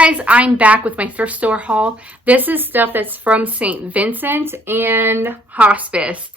guys, I'm back with my thrift store haul. This is stuff that's from St. Vincent and Hospice.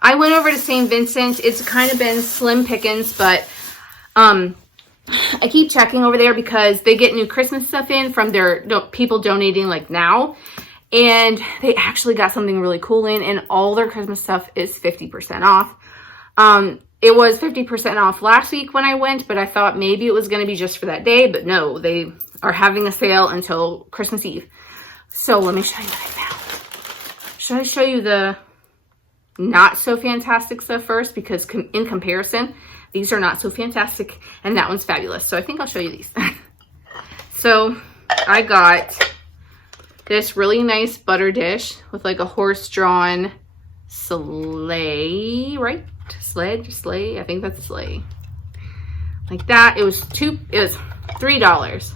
I went over to St. Vincent. It's kind of been slim pickings, but I keep checking over there because they get new Christmas stuff in from their people donating like now. And they actually got something really cool in, and all their Christmas stuff is 50% off. It was 50% off last week when I went, but I thought maybe it was going to be just for that day. But no, they are having a sale until Christmas Eve. So let me show you what I found. Should I show you the not so fantastic stuff first? Because in comparison, these are not so fantastic and that one's fabulous. So I think I'll show you these. So I got this really nice butter dish with like a horse-drawn sleigh, right? Sleigh, I think that's sleigh. Like that. It was $3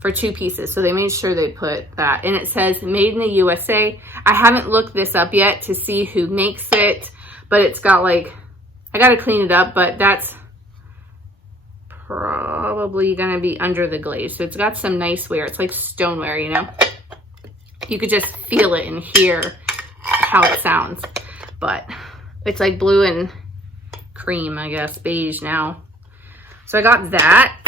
for 2 pieces. So they made sure they put that. And it says made in the USA. I haven't looked this up yet to see who makes it, but it's got like, I gotta clean it up, but that's probably gonna be under the glaze. So it's got some nice wear. It's like stoneware, you know? You could just feel it and hear how it sounds. But it's like blue and cream, I guess, beige now. So I got that.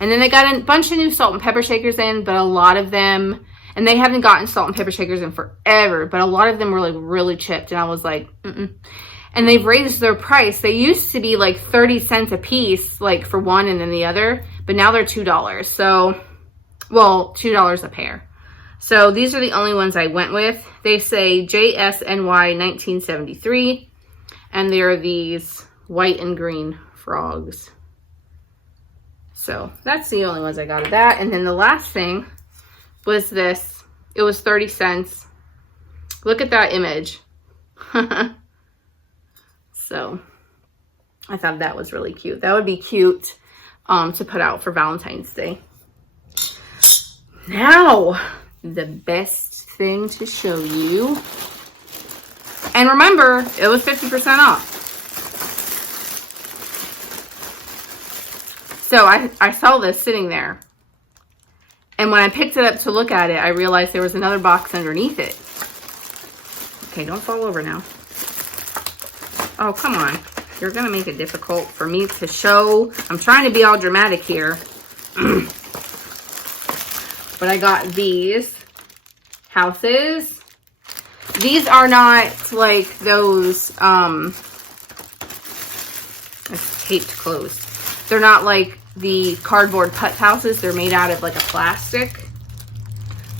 And then they got a bunch of new salt and pepper shakers in, but a lot of them, and they haven't gotten salt and pepper shakers in forever, but a lot of them were like really chipped. And I was like, And they've raised their price. They used to be like 30 cents a piece, like for one and then the other, but now they're $2. So, well, $2 a pair. So these are the only ones I went with. They say JSNY 1973, and they're these white and green frogs. So that's the only ones I got of that. And then the last thing was this. It was 30 cents. Look at that image. So I thought that was really cute. That would be cute to put out for Valentine's Day. Now, the best thing to show you. And remember, it was 50% off. So I saw this sitting there. And when I picked it up to look at it, I realized there was another box underneath it. Okay, don't fall over now. Oh, come on. You're going to make it difficult for me to show. I'm trying to be all dramatic here. But I got these houses. These are not like those, it's taped closed. They're not like the cardboard Putz houses. They're made out of like a plastic.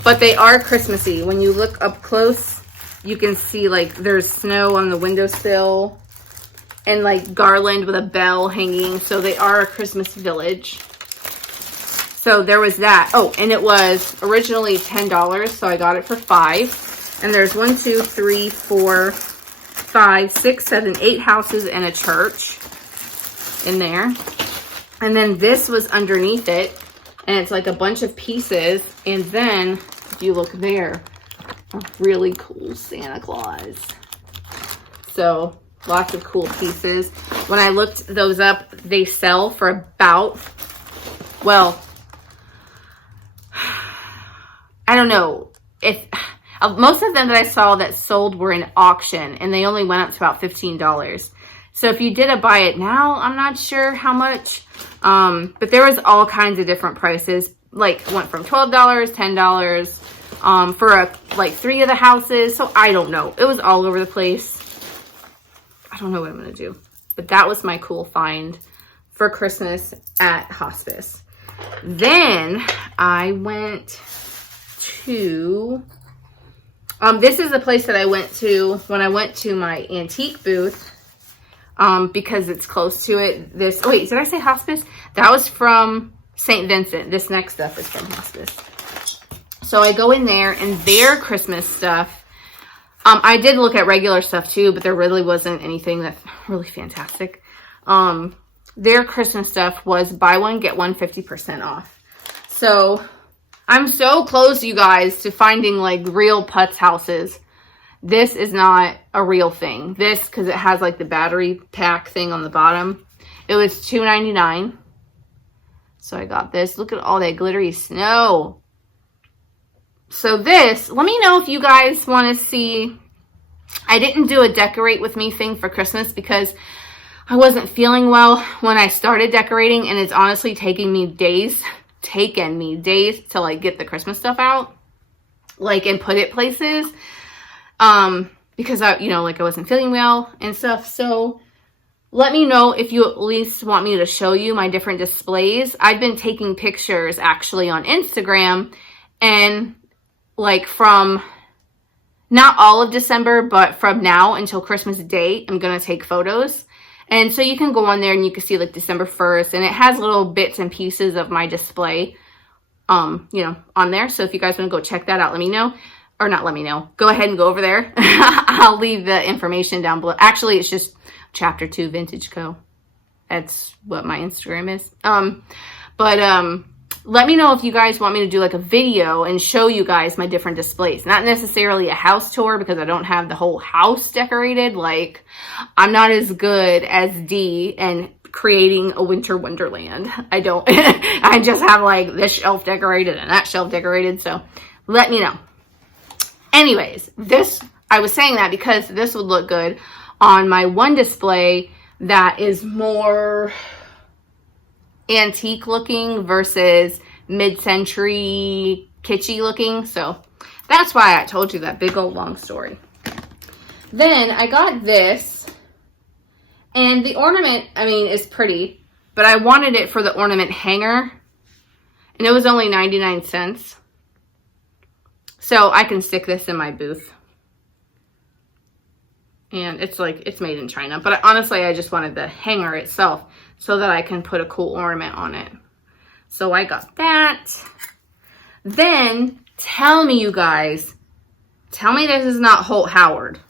But they are Christmassy. When you look up close, you can see like there's snow on the windowsill and like garland with a bell hanging. So they are a Christmas village. So there was that. Oh, and it was originally $10, so I got it for $5. And there's 1, 2, 3, 4, 5, 6, 7, 8 houses and a church in there. And then this was underneath it, and it's like a bunch of pieces. And then if you look there, a really cool Santa Claus. So lots of cool pieces. When I looked those up, they sell for about, well, I don't know if most of them that I saw that sold were in auction, and they only went up to about $15. So if you did a buy it now, I'm not sure how much, but there was all kinds of different prices. Like went from $12, $10, for like 3 of the houses. So I don't know. It was all over the place. I don't know what I'm gonna do, but that was my cool find for Christmas at Hospice. Then I went to, this is the place that I went to when I went to my antique booth, because it's close to it. This, oh wait, did I say Hospice? That was from St. Vincent. This next stuff is from Hospice. So I go in there, and their Christmas stuff, I did look at regular stuff too, but there really wasn't anything that's really fantastic. Their Christmas stuff was buy one, get one 50% off. So I'm so close, you guys, to finding like real Putz houses. This is not a real thing. This, because it has like the battery pack thing on the bottom. It was $2.99. So I got this. Look at all that glittery snow. So this, let me know if you guys want to see. I didn't do a decorate with me thing for Christmas because I wasn't feeling well when I started decorating, and it's honestly taken me days to like get the Christmas stuff out, like, and put it places, because I, you know, like I wasn't feeling well and stuff. So let me know if you at least want me to show you my different displays. I've been taking pictures actually on Instagram, and like from not all of December, but from now until Christmas Day, I'm going to take photos. And so you can go on there and you can see like December 1st, and it has little bits and pieces of my display, you know, on there. So if you guys want to go check that out, let me know. Or not let me know. Go ahead and go over there. I'll leave the information down below. Actually, it's just Chapter 2 Vintage Co. That's what my Instagram is. Let me know if you guys want me to do like a video and show you guys my different displays. Not necessarily a house tour because I don't have the whole house decorated. Like, I'm not as good as Dee and creating a winter wonderland. I don't. I just have like this shelf decorated and that shelf decorated. So let me know. Anyways, this, I was saying that because this would look good on my one display that is more antique looking versus mid-century kitschy looking. So that's why I told you that big old long story. Then I got this, and the ornament, I mean, is pretty, but I wanted it for the ornament hanger, and it was only 99 cents. So I can stick this in my booth. And it's like, it's made in China, but honestly, I just wanted the hanger itself so that I can put a cool ornament on it. So I got that. Then tell me, you guys, tell me this is not Holt Howard.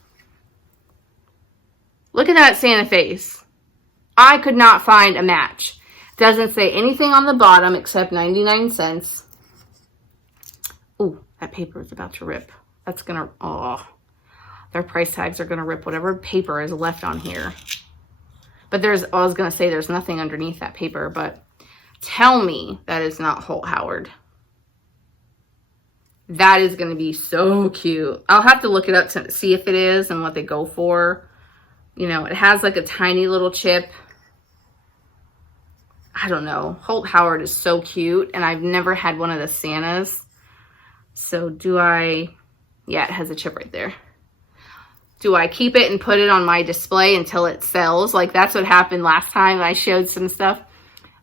Look at that Santa face. I could not find a match. Doesn't say anything on the bottom except 99 cents. Ooh, that paper is about to rip. That's gonna, oh, their price tags are gonna rip whatever paper is left on here. But there's, I was going to say there's nothing underneath that paper, but tell me that is not Holt Howard. That is going to be so cute. I'll have to look it up to see if it is and what they go for. You know, it has like a tiny little chip. I don't know. Holt Howard is so cute, and I've never had one of the Santas. So do I, yeah, it has a chip right there. Do I keep it and put it on my display until it sells? Like, that's what happened last time. I showed some stuff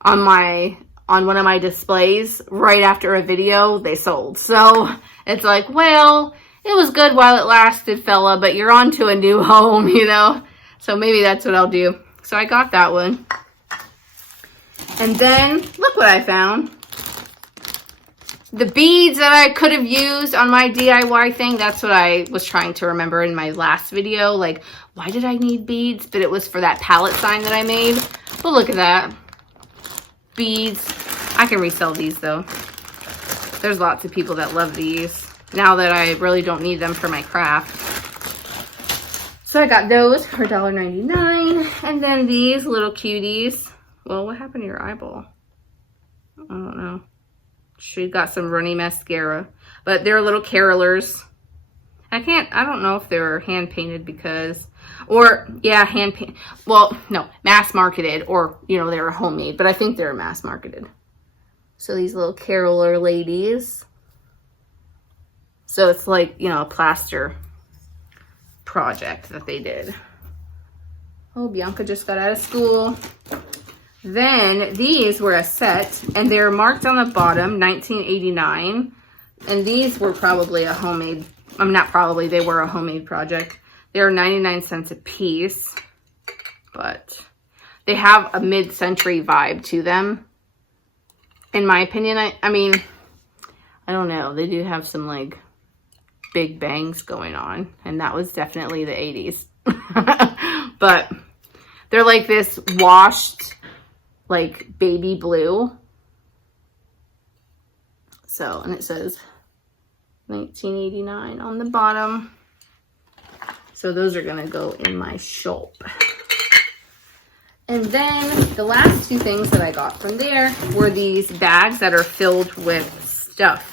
on one of my displays. Right after a video, they sold. So it's like, well, it was good while it lasted, fella, but you're on to a new home, you know? So maybe that's what I'll do. So I got that one. And then, look what I found. The beads that I could have used on my DIY thing, that's what I was trying to remember in my last video. Like, why did I need beads? But it was for that palette sign that I made. But look at that. Beads. I can resell these, though. There's lots of people that love these now that I really don't need them for my craft. So I got those for $1.99. And then these little cuties. Well, what happened to your eyeball? I don't know. She got some runny mascara, but they're little carolers. I don't know if they're hand painted because, or yeah, hand paint. Well, no, mass marketed, or, you know, they're homemade, but I think they're mass marketed. So these little caroler ladies. So it's like, you know, a plaster project that they did. Oh, Bianca just got out of school. Then these were a set, and they're marked on the bottom, 1989. And these were probably a homemade, not probably, they were a homemade project. They were 99 cents a piece, but they have a mid-century vibe to them. In my opinion, I mean, I don't know. They do have some like big bangs going on, and that was definitely the 80s. But they're like this washed, like baby blue. So, and it says 1989 on the bottom. So those are gonna go in my shop. And then the last two things that I got from there were these bags that are filled with stuff.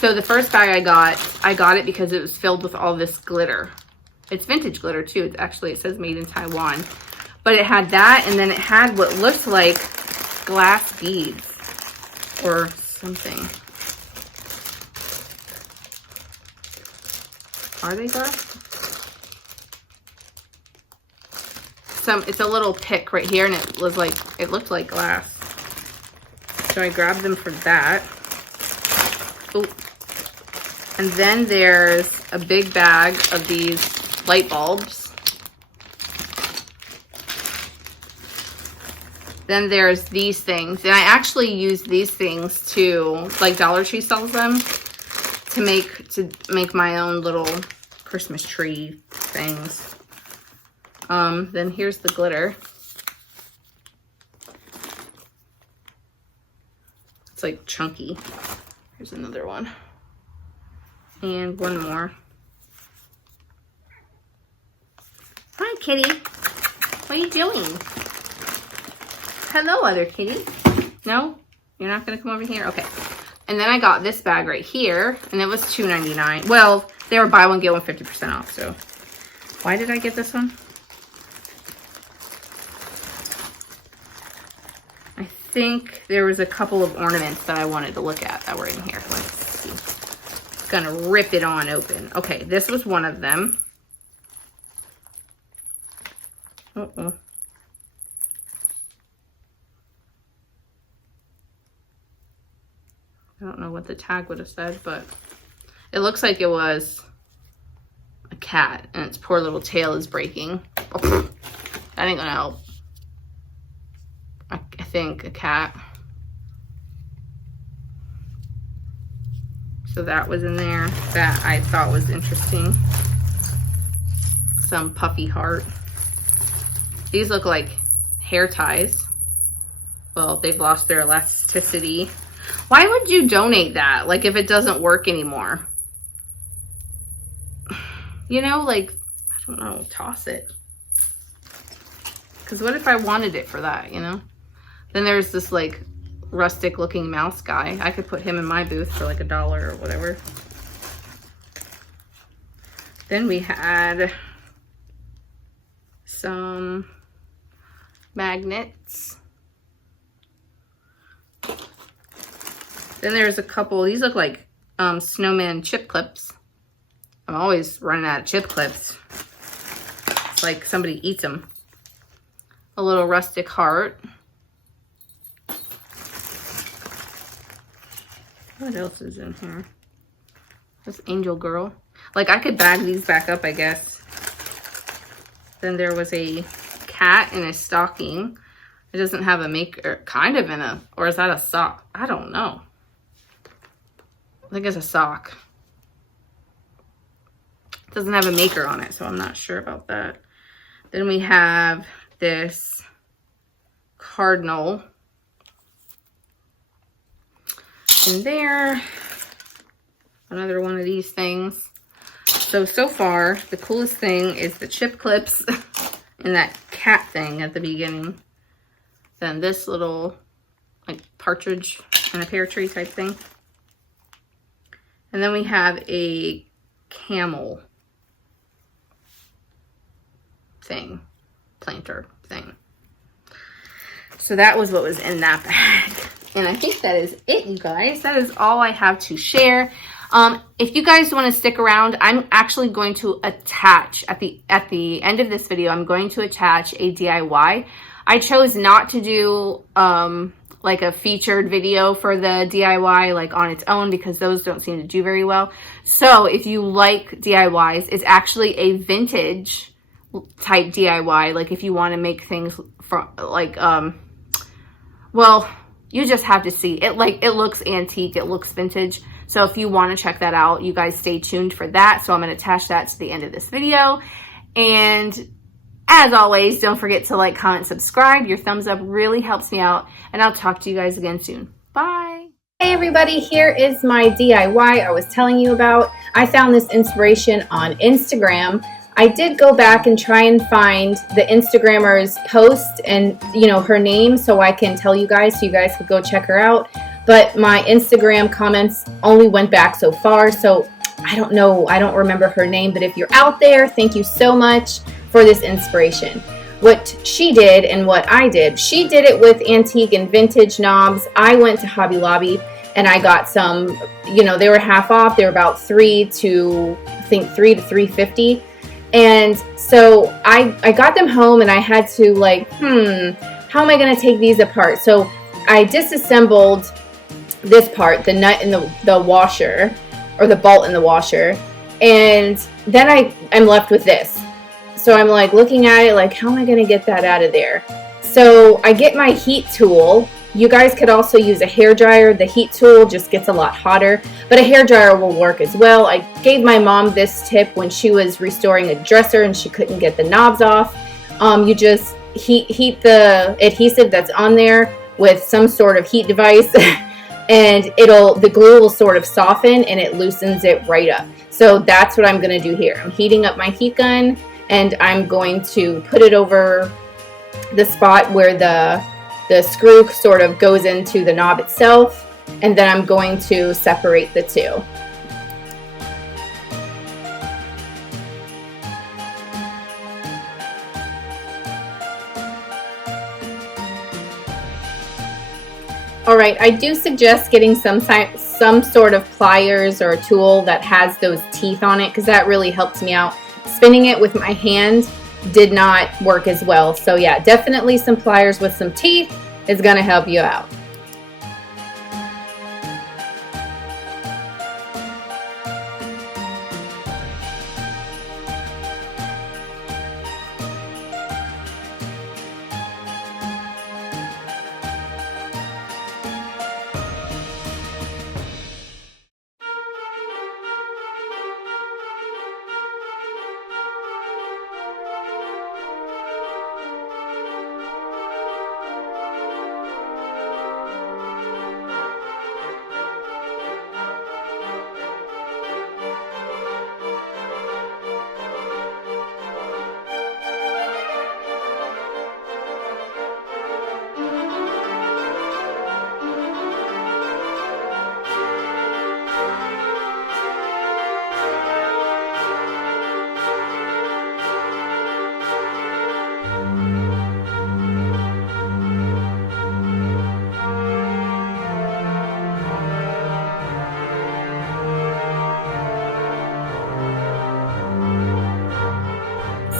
So the first bag I got it because it was filled with all this glitter. It's vintage glitter too. It's actually, it says made in Taiwan. But it had that, and then it had what looked like glass beads or something. Are they glass? It's a little pick right here, and it looked like glass. So I grabbed them for that. Oh. And then there's a big bag of these light bulbs. Then there's these things, and I actually use these things to, like Dollar Tree sells them, to make my own little Christmas tree things. Then here's the glitter. It's like chunky. Here's another one. And one more. Hi, kitty. What are you doing? Hello, other kitty. No? You're not going to come over here? Okay. And then I got this bag right here, and it was $2.99. Well, they were buy one, get one 50% off, so. Why did I get this one? I think there was a couple of ornaments that I wanted to look at that were in here. Let's see. Gonna rip it on open. Okay, this was one of them. Uh-oh. I don't know what the tag would have said, but it looks like it was a cat, and its poor little tail is breaking. Oh, that ain't gonna help. I think a cat. So that was in there. That I thought was interesting. Some puffy heart. These look like hair ties. Well, they've lost their elasticity. Why would you donate that? Like, if it doesn't work anymore? You know, like, I don't know, toss it. Because what if I wanted it for that, you know? Then there's this, like, rustic looking mouse guy. I could put him in my booth for like $1 or whatever. Then we had some magnets. Then there's a couple, these look like snowman chip clips. I'm always running out of chip clips. It's like somebody eats them. A little rustic heart. What else is in here? This angel girl. Like, I could bag these back up, I guess. Then there was a cat in a stocking. It doesn't have a maker, kind of in a, or is that a sock? I don't know. I think it's a sock. It doesn't have a maker on it, so I'm not sure about that. Then we have this cardinal in there. Another one of these things. So far, the coolest thing is the chip clips and that cat thing at the beginning. Then this little, like, partridge in a pear tree type thing. And then we have a camel thing, planter thing. So that was what was in that bag. And I think that is it, you guys. That is all I have to share. If you guys want to stick around, I'm actually going to attach, at the end of this video, I'm going to attach a DIY. I chose not to do like a featured video for the DIY like on its own because those don't seem to do very well. So if you like DIYs, it's actually a vintage type DIY. Like if you want to make things from like, well, you just have to see it. Like, it looks antique, it looks vintage. So if you want to check that out, you guys stay tuned for that. So I'm going to attach that to the end of this video. And as always, don't forget to like, comment, subscribe. Your thumbs up really helps me out. And I'll talk to you guys again soon. Bye. Hey everybody, here is my DIY I was telling you about. I found this inspiration on Instagram. I did go back and try and find the Instagrammer's post and, you know, her name so I can tell you guys so you guys could go check her out. But my Instagram comments only went back so far, so I don't know. I don't remember her name, but if you're out there, thank you so much for this inspiration. What she did and what I did, she did it with antique and vintage knobs. I went to Hobby Lobby and I got some, you know, they were half off. They were about $3 to $3.50. And so I got them home and I had to like, how am I going to take these apart? So I disassembled this part, the nut in the washer, or the bolt in the washer. And then I'm left with this. So I'm like looking at it like, how am I going to get that out of there? So I get my heat tool. You guys could also use a hairdryer. The heat tool just gets a lot hotter, but a hairdryer will work as well. I gave my mom this tip when she was restoring a dresser and she couldn't get the knobs off. You just heat the adhesive that's on there with some sort of heat device and the glue will sort of soften and it loosens it right up. So that's what I'm going to do here. I'm heating up my heat gun and I'm going to put it over the spot where the screw sort of goes into the knob itself, and then I'm going to separate the two. Alright, I do suggest getting some sort of pliers or a tool that has those teeth on it because that really helps me out. Spinning it with my hand did not work as well. So yeah, definitely some pliers with some teeth is going to help you out.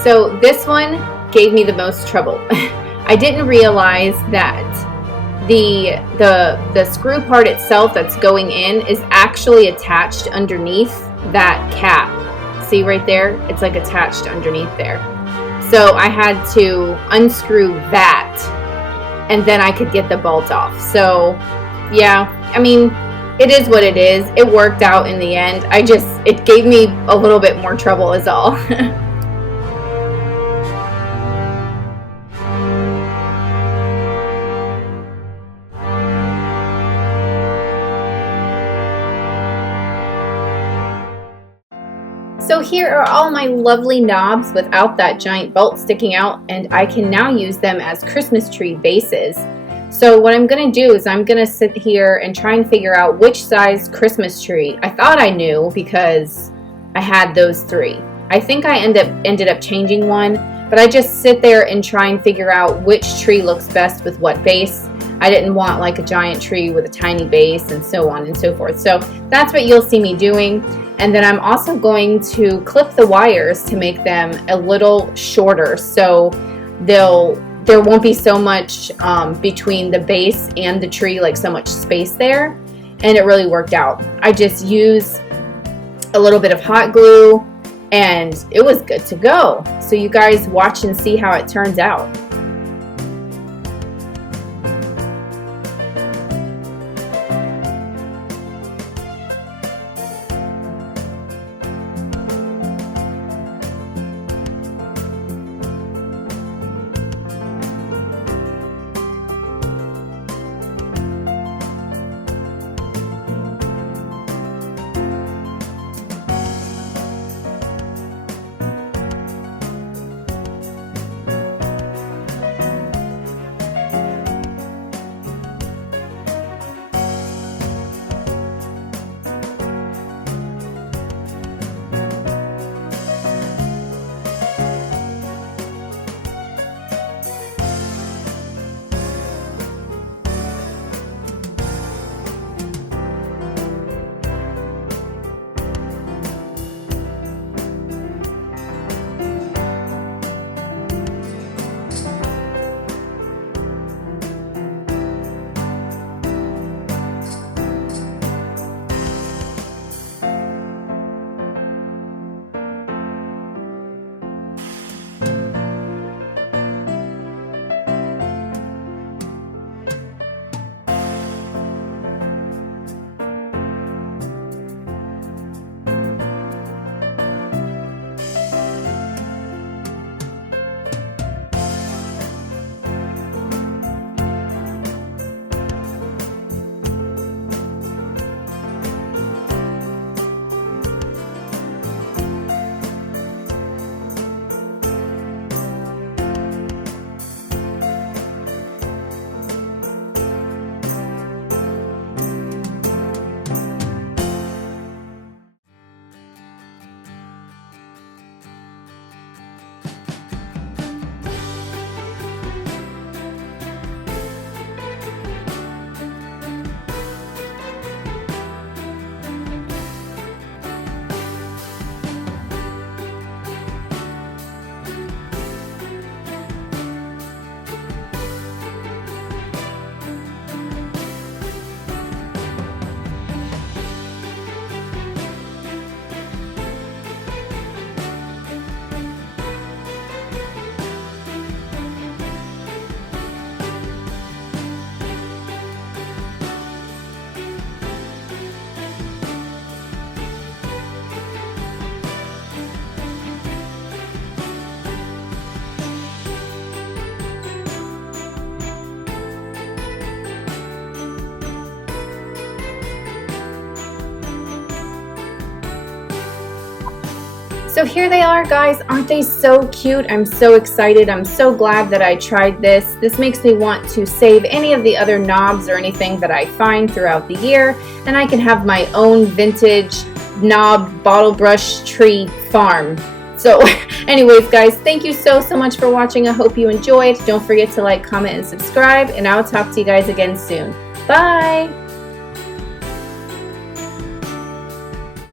So this one gave me the most trouble. I didn't realize that the screw part itself that's going in is actually attached underneath that cap. See right there? It's like attached underneath there. So I had to unscrew that and then I could get the bolt off. So yeah, I mean, it is what it is. It worked out in the end. It gave me a little bit more trouble is all. So here are all my lovely knobs without that giant bolt sticking out, and I can now use them as Christmas tree bases. So what I'm going to do is I'm going to sit here and try and figure out which size Christmas tree. I thought I knew because I had those three. I think I ended up changing one, but I just sit there and try and figure out which tree looks best with what base. I didn't want like a giant tree with a tiny base and so on and so forth. So that's what you'll see me doing. And then I'm also going to clip the wires to make them a little shorter so there won't be so much between the base and the tree, like so much space there. And it really worked out. I just used a little bit of hot glue and it was good to go. So you guys watch and see how it turns out. So here they are, guys. Aren't they so cute? I'm so excited. I'm so glad that I tried this. This makes me want to save any of the other knobs or anything that I find throughout the year, and I can have my own vintage knob bottle brush tree farm. So anyways, guys, thank you so much for watching. I hope you enjoyed. Don't forget to like, comment, and subscribe, and I'll talk to you guys again soon. Bye!